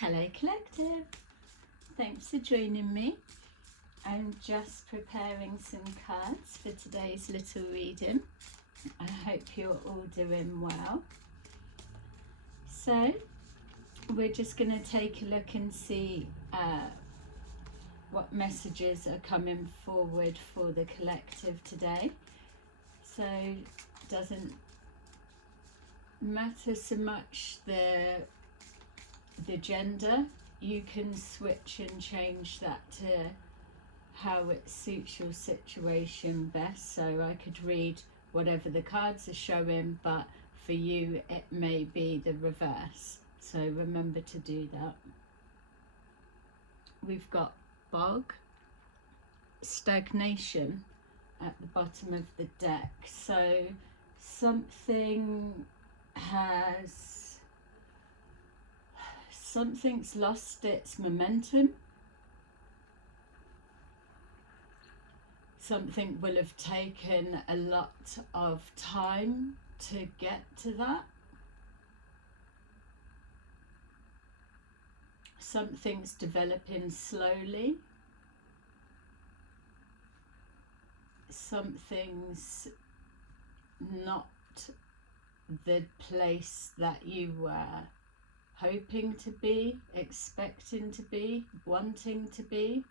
Hello Collective, thanks for joining me. I'm just preparing some cards for today's little reading. I hope you're all doing well. So we're just going to take a look and see what messages are coming forward for the collective today. So it doesn't matter so much the gender. You can switch and change that to how it suits your situation best. So I could read whatever the cards are showing, but for you it may be the reverse, so remember to do that. We've got BOG, stagnation at the bottom of the deck. So something's lost its momentum. Something will have taken a lot of time to get to that. Something's developing slowly. Something's not the place that you were hoping to be, expecting to be, wanting to be.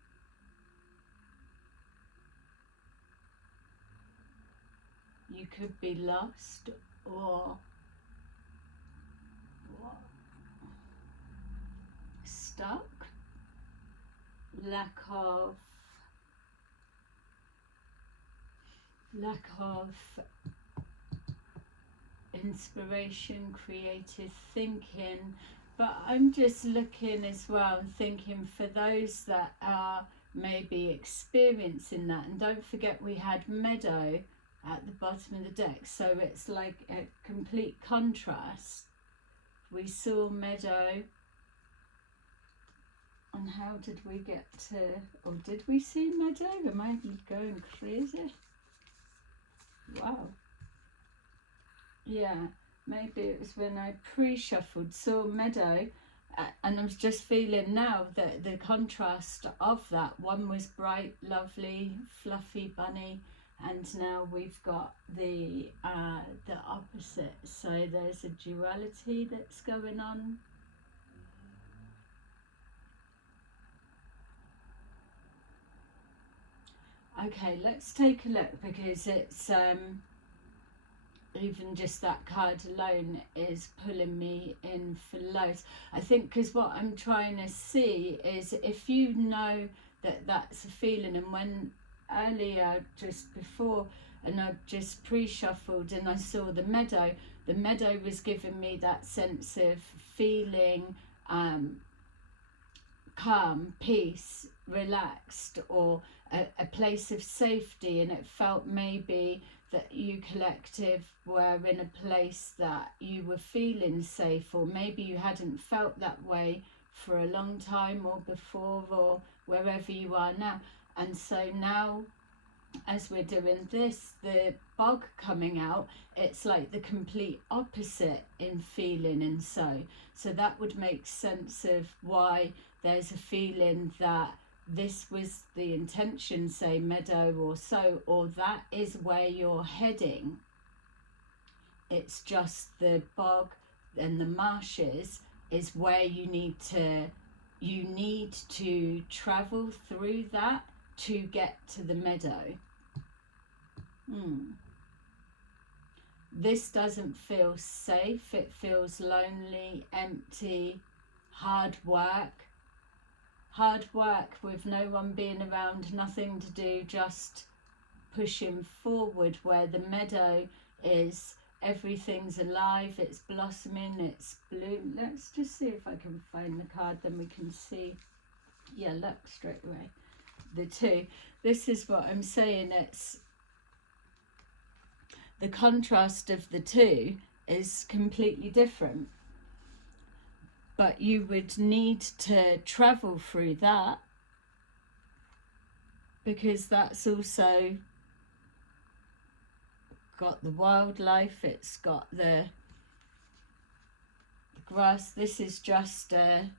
You could be lost or stuck, lack of inspiration, creative thinking. But I'm just looking as well and thinking for those that are maybe experiencing that, and don't forget we had MEADOW at the bottom of the deck, so it's like a complete contrast. We saw MEADOW, and how did we get to, or did we see MEADOW? Am I going crazy? Wow. Yeah, maybe it was when I pre-shuffled, saw MEADOW, and I'm just feeling now that the contrast of that. One was bright, lovely, fluffy bunny, and now we've got the opposite. So there's a duality that's going on. Okay, let's take a look, because it's even just that card alone is pulling me in for loads. I think because what I'm trying to see is if you know that that's a feeling, and when earlier just before, and I just pre-shuffled and I saw the MEADOW was giving me that sense of feeling calm, peace, relaxed, or a place of safety, and it felt maybe that you collective were in a place that you were feeling safe, or maybe you hadn't felt that way for a long time or before, or wherever you are now. And so now, as we're doing this, the BOG coming out, it's like the complete opposite in feeling, and so that would make sense of why there's a feeling that this was the intention, say MEADOW or so, or that is where you're heading. It's just the BOG and the marshes is where you need to travel through that to get to the MEADOW. This doesn't feel safe. It feels lonely, empty, hard work with no one being around, nothing to do, just pushing forward, where the MEADOW is everything's alive, it's blossoming, it's bloom. Let's just see if I can find the card, then we can see. Yeah, look, straight away, the two. This is what I'm saying, it's the contrast of the two is completely different. But you would need to travel through that, because that's also got the wildlife, it's got the grass. This is just a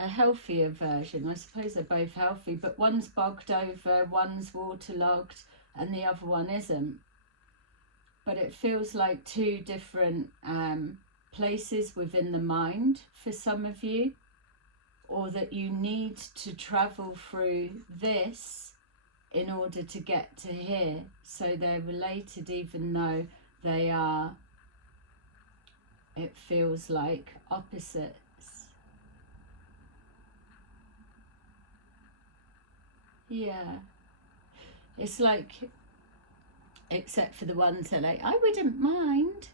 a healthier version. I suppose they're both healthy, but one's bogged over, one's waterlogged, and the other one isn't. But it feels like two different places within the mind for some of you, or that you need to travel through this in order to get to here. So they're related, even though they are, it feels like, opposites. Yeah, it's like, except for the ones that are like, I wouldn't mind,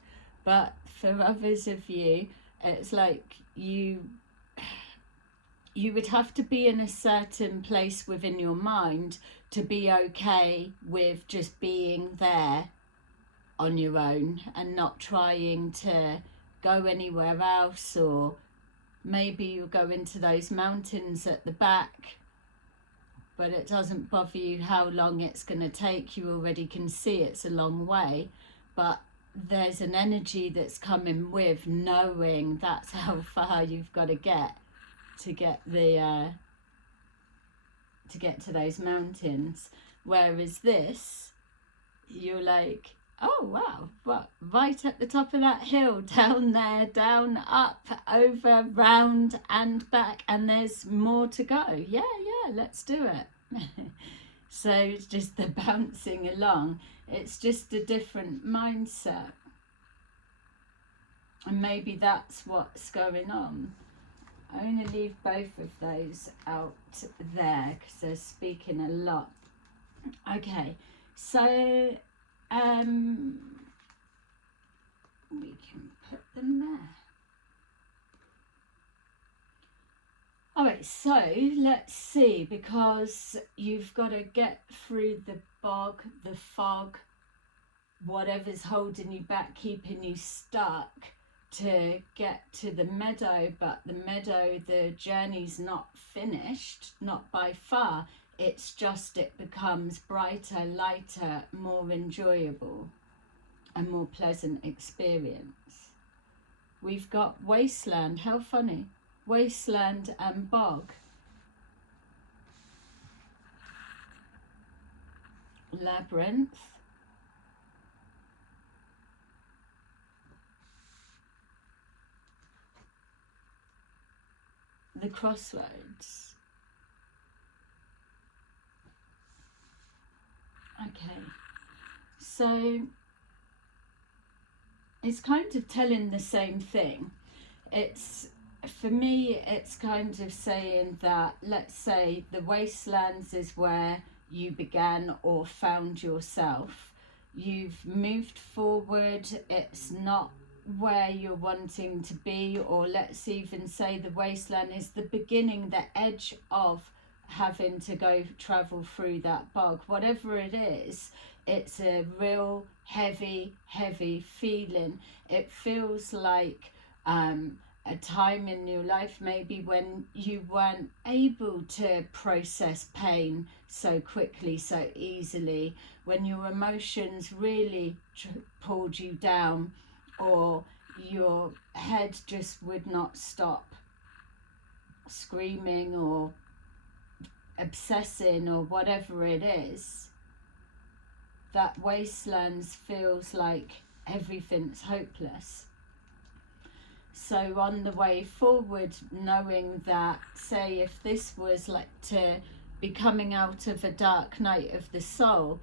but for others of you, it's like you would have to be in a certain place within your mind to be okay with just being there on your own and not trying to go anywhere else. Or maybe you go into those mountains at the back, but it doesn't bother you how long it's going to take. You already can see it's a long way, but there's an energy that's coming with knowing that's how far you've got to get the to get to those mountains. Whereas this, you're like, oh wow, what, right at the top of that hill, down there, down, up, over, round and back, and there's more to go. Yeah, let's do it. So it's just the bouncing along. It's just a different mindset, and maybe that's what's going on. I'm going to leave both of those out there because they're speaking a lot. Okay, so we can put them there. All right, so let's see, because you've got to get through the bog, the fog, whatever's holding you back, keeping you stuck, to get to the meadow. But the meadow, the journey's not finished, not by far. It's just, it becomes brighter, lighter, more enjoyable, a more pleasant experience. We've got wasteland. How funny. Wasteland and bog. Labyrinth. The crossroads. Okay, so it's kind of telling the same thing. It's, for me, it's kind of saying that, let's say the wastelands is where you began or found yourself. You've moved forward. It's not where you're wanting to be, or let's even say the wasteland is the beginning, the edge of having to go travel through that bog. Whatever it is, it's a real heavy feeling. It feels like a time in your life maybe when you weren't able to process pain so quickly, so easily, when your emotions really pulled you down, or your head just would not stop screaming or obsessing, or whatever it is. That wastelands feels like everything's hopeless. So on the way forward, knowing that, say if this was like to be coming out of a dark night of the soul,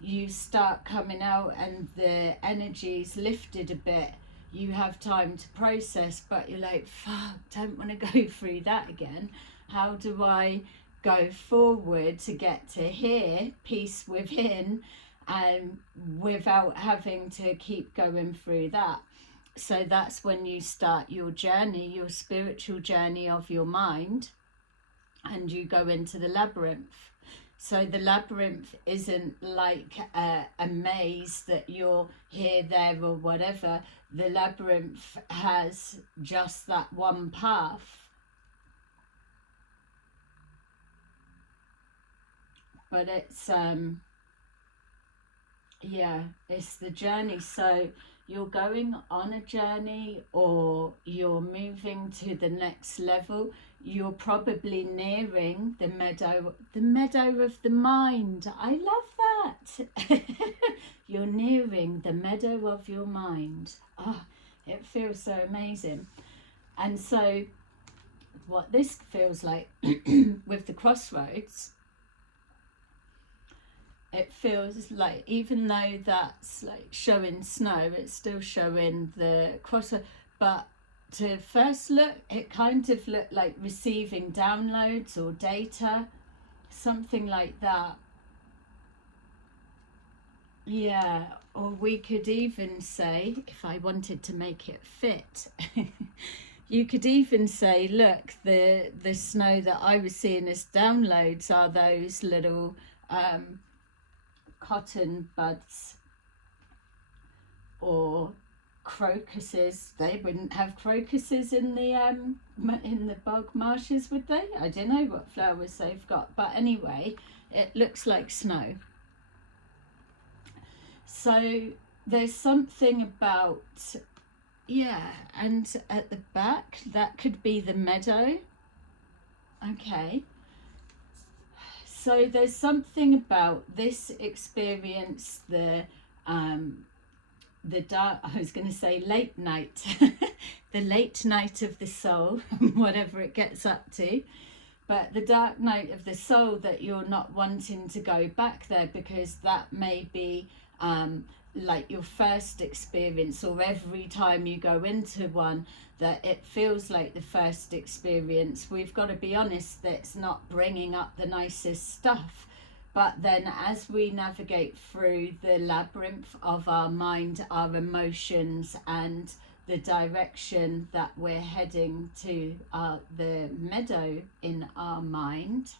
you start coming out and the energy's lifted a bit, you have time to process, but you're like, fuck, don't want to go through that again. How do I go forward to get to here, peace within, and without having to keep going through that? So that's when you start your journey, your spiritual journey of your mind, and you go into the labyrinth. So the labyrinth isn't like a maze that you're here, there, or whatever. The labyrinth has just that one path. But it's, yeah, it's the journey. So you're going on a journey or you're moving to the next level. You're probably nearing the meadow of the mind. I love that. You're nearing the meadow of your mind. Oh, it feels so amazing. And so what this feels like with the crossroads, it feels like, even though that's like showing snow, it's still showing the crossroad. But to first look, it kind of looked like receiving downloads or data, something like that. Yeah, or we could even say, if I wanted to make it fit, you could even say, look, the snow that I was seeing as downloads are those little cotton buds or crocuses. They wouldn't have crocuses in the bog marshes, would they? I don't know what flowers they've got, but anyway, it looks like snow. So there's something about, yeah, and at the back, that could be the meadow. Okay. So there's something about this experience, the dark, I was going to say late night, the late night of the soul, whatever it gets up to. But the dark night of the soul, that you're not wanting to go back there because that may be like your first experience, or every time you go into one, that it feels like the first experience. We've got to be honest, that's not bringing up the nicest stuff. But then as we navigate through the labyrinth of our mind, our emotions, and the direction that we're heading to, the meadow in our mind,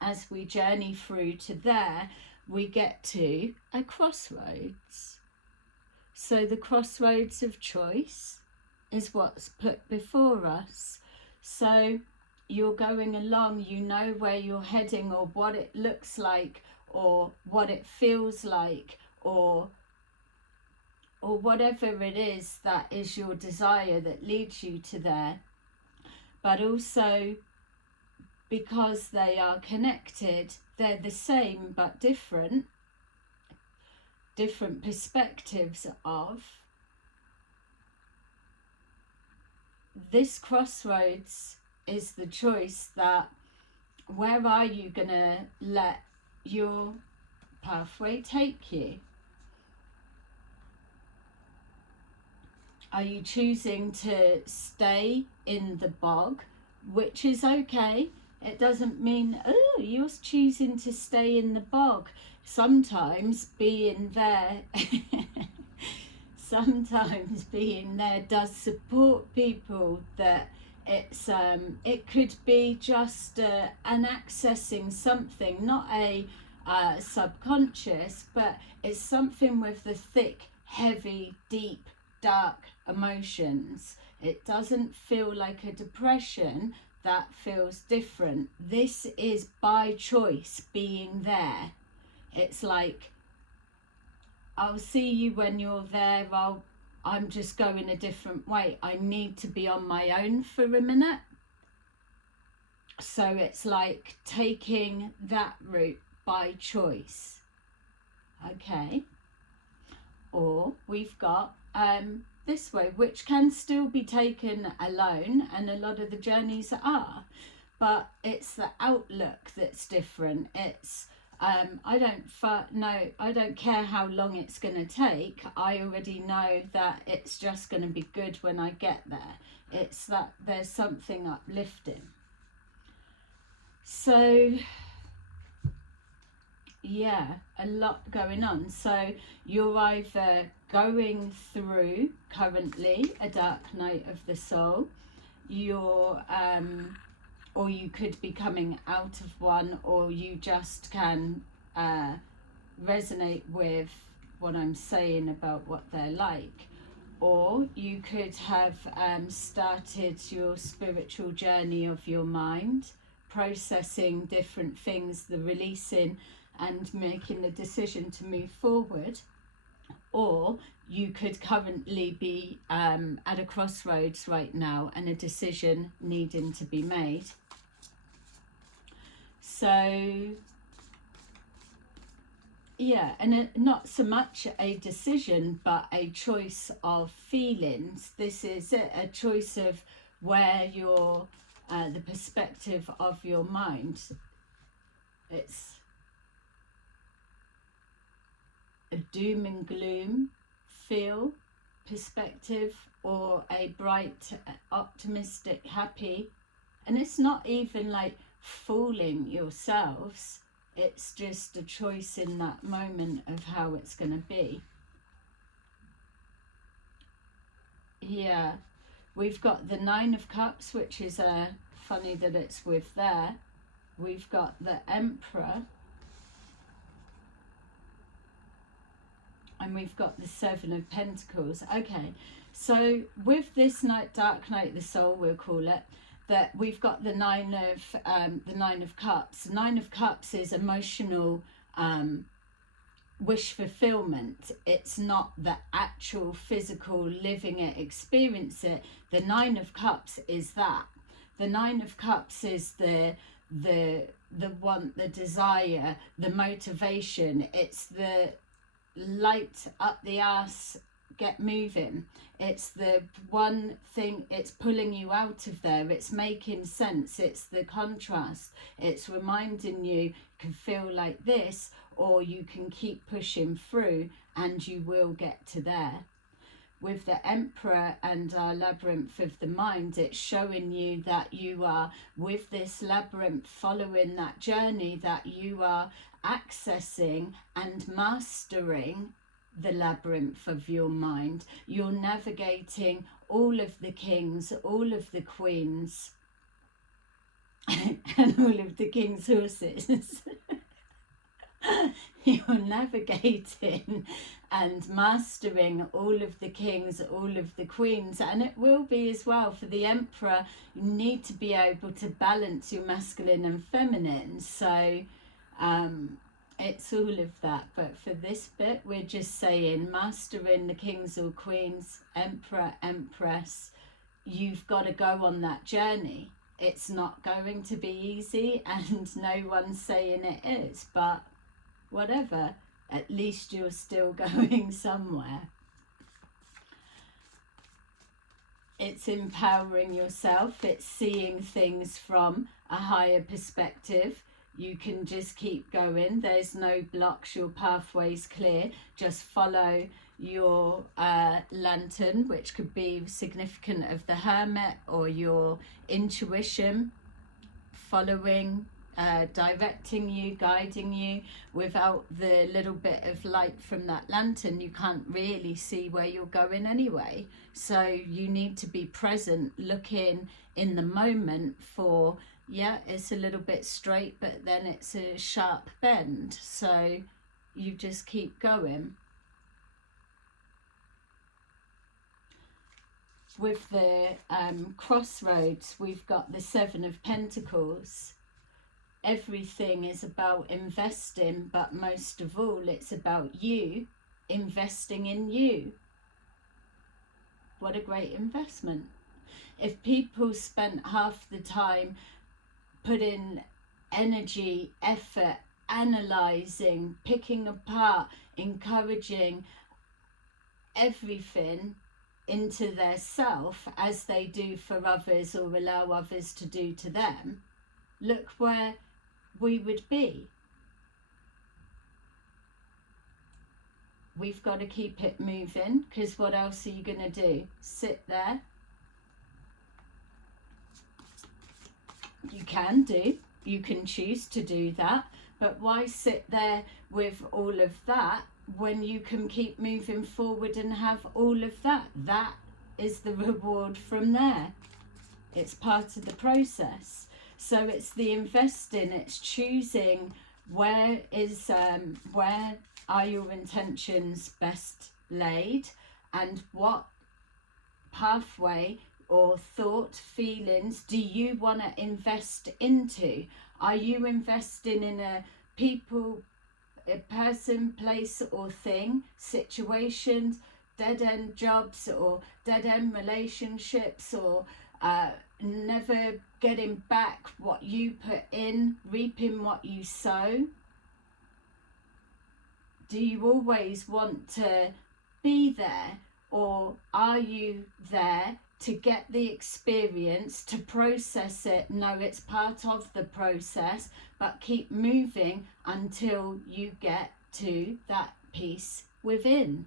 as we journey through to there, we get to a crossroads. So the crossroads of choice is what's put before us. So you're going along, you know where you're heading, or what it looks like, or what it feels like, or whatever it is that is your desire that leads you to there. But also, because they are connected, they're the same but different perspectives of this crossroads. Is the choice that, where are you going to let your pathway take you? Are you choosing to stay in the bog, which is okay? It doesn't mean, oh, you're choosing to stay in the bog. Sometimes being there does support people, that it's it could be just an accessing something, not a subconscious, but it's something with the thick, heavy, deep, dark emotions. It doesn't feel like a depression. That feels different. This is by choice being there. It's like, I'll see you when you're there, I'm just going a different way. I need to be on my own for a minute. So it's like taking that route by choice. Okay. Or we've got this way, which can still be taken alone, and a lot of the journeys are. But it's the outlook that's different. It's I don't care how long it's going to take. I already know that it's just going to be good when I get there. It's that there's something uplifting. So yeah, a lot going on. So you're either going through currently a dark night of the soul, you're or you could be coming out of one, or you just can resonate with what I'm saying about what they're like. Or you could have started your spiritual journey of your mind, processing different things, the releasing and making the decision to move forward. or you could currently be at a crossroads right now and a decision needing to be made. So yeah, and not so much a decision, but a choice of feelings. This is a choice of where your the perspective of your mind. It's a doom and gloom feel perspective, or a bright, optimistic, happy. And it's not even like fooling yourselves. It's just a choice in that moment of how it's going to be. Yeah, we've got the Nine of Cups, which is funny that it's with there. We've got the Emperor. And we've got the Seven of Pentacles. Okay, so with this dark night of the soul, we'll call it, that we've got the Nine of Cups. Nine of Cups is emotional wish fulfillment. It's not the actual physical living it, experience it. The Nine of Cups is that. The Nine of Cups is the want, the desire, the motivation. It's the light up the arse, get moving. It's the one thing, it's pulling you out of there, it's making sense, it's the contrast, it's reminding you can feel like this, or you can keep pushing through and you will get to there. With the Emperor and our labyrinth of the mind, it's showing you that you are with this labyrinth, following that journey, that you are accessing and mastering the labyrinth of your mind. You're navigating all of the kings, all of the queens, and all of the king's horses. You're navigating and mastering all of the kings, all of the queens, and it will be as well for the Emperor. You need to be able to balance your masculine and feminine. So it's all of that, but for this bit we're just saying mastering the kings or queens, Emperor, Empress. You've got to go on that journey. It's not going to be easy, and no one's saying it is, but whatever, at least you're still going somewhere. It's empowering yourself, it's seeing things from a higher perspective. You can just keep going. There's no blocks. Your pathway's clear. Just follow your lantern, which could be significant of the Hermit, or your intuition following, directing you, guiding you. Without the little bit of light from that lantern, you can't really see where you're going anyway. So you need to be present, looking in the moment for, yeah, it's a little bit straight, but then it's a sharp bend. So you just keep going. With the crossroads, we've got the Seven of Pentacles. Everything is about investing, but most of all, it's about you investing in you. What a great investment. If people spent half the time putting energy, effort, analysing, picking apart, encouraging everything into their self as they do for others or allow others to do to them, look where we would be. We've got to keep it moving, because what else are you going to do? Sit there? You can choose to do that, but why sit there with all of that when you can keep moving forward and have all of that? That is the reward from there. It's part of the process. So it's the investing, it's choosing where are your intentions best laid, and what pathway or thought, feelings do you want to invest into? Are you investing in a people a person, place or thing, situations, dead-end jobs or dead-end relationships, or never getting back what you put in, reaping what you sow? Do you always want to be there, or are you there to get the experience, to process it, know it's part of the process, but keep moving until you get to that peace within,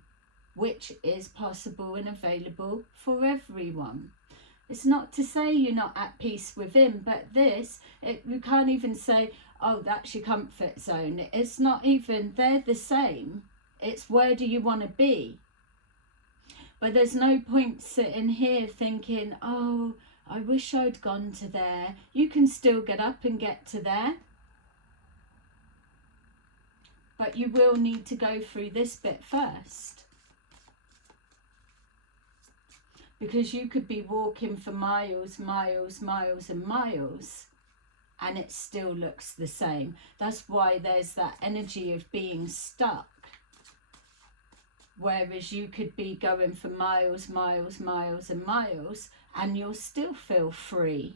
which is possible and available for everyone? It's not to say you're not at peace within, but you can't even say, oh, that's your comfort zone. It's not even, they're the same. It's where do you want to be? But there's no point sitting here thinking, oh, I wish I'd gone to there. You can still get up and get to there. But you will need to go through this bit first. Because you could be walking for miles, miles, miles and miles, and it still looks the same. That's why there's that energy of being stuck. Whereas you could be going for miles, miles, miles and miles, and you'll still feel free.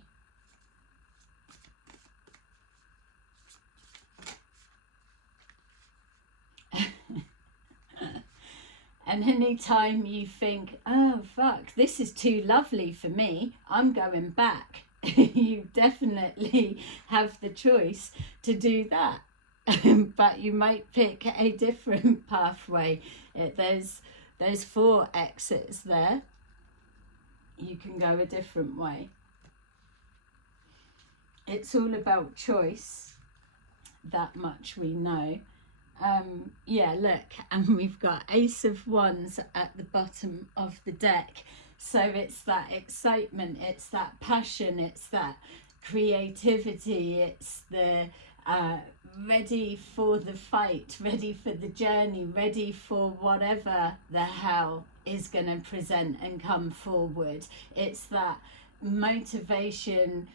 And anytime you think, oh, fuck, this is too lovely for me, I'm going back. You definitely have the choice to do that. But you might pick a different pathway. There's 4 exits there. You can go a different way. It's all about choice. That much we know. Yeah, look, and we've got Ace of Wands at the bottom of the deck. So it's that excitement, it's that passion, it's that creativity, it's the ready for the fight, ready for the journey, ready for whatever the hell is going to present and come forward. It's that motivation,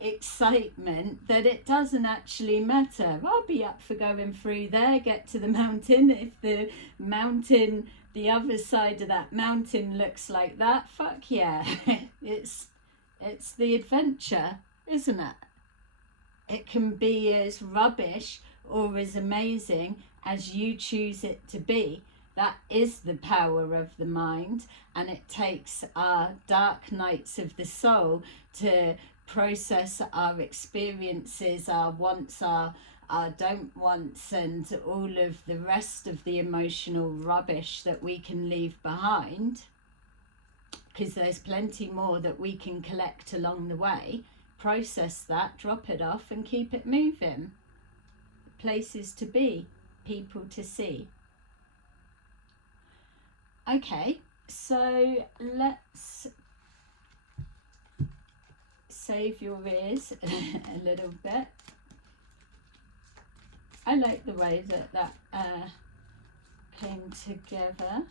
excitement that it doesn't actually matter. I'll be up for going through there, get to the mountain. If the mountain, the other side of that mountain looks like that, fuck yeah. It's the adventure, isn't it? It can be as rubbish or as amazing as you choose it to be. That is the power of the mind, and it takes our dark nights of the soul to process our experiences, our wants, our don't wants, and all of the rest of the emotional rubbish that we can leave behind, because there's plenty more that we can collect along the way. Process that, drop it off and keep it moving. Places to be, people to see. Okay, so let's save your ears a little bit. I like the way that came together,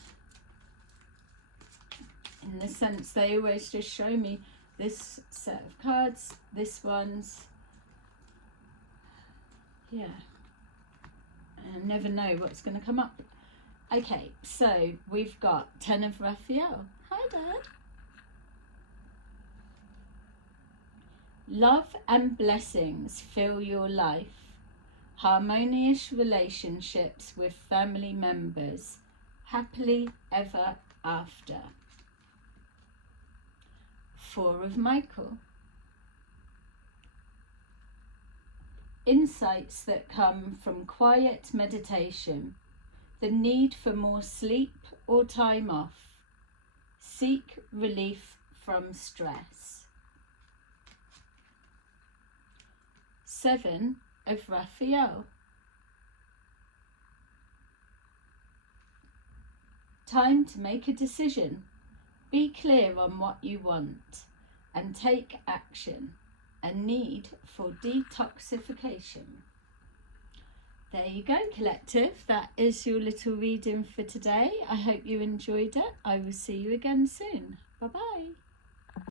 in the sense they always just show me this set of cards, this one's, yeah, I never know what's going to come up. Okay, so we've got 10 of Raphael. Hi, Dad. Love and blessings fill your life. Harmonious relationships with family members. Happily ever after. 4 of Michael. Insights that come from quiet meditation. The need for more sleep or time off. Seek relief from stress. 7 of Raphael. Time to make a decision. Be clear on what you want and take action. A need for detoxification. There you go, collective. That is your little reading for today. I hope you enjoyed it. I will see you again soon. Bye-bye.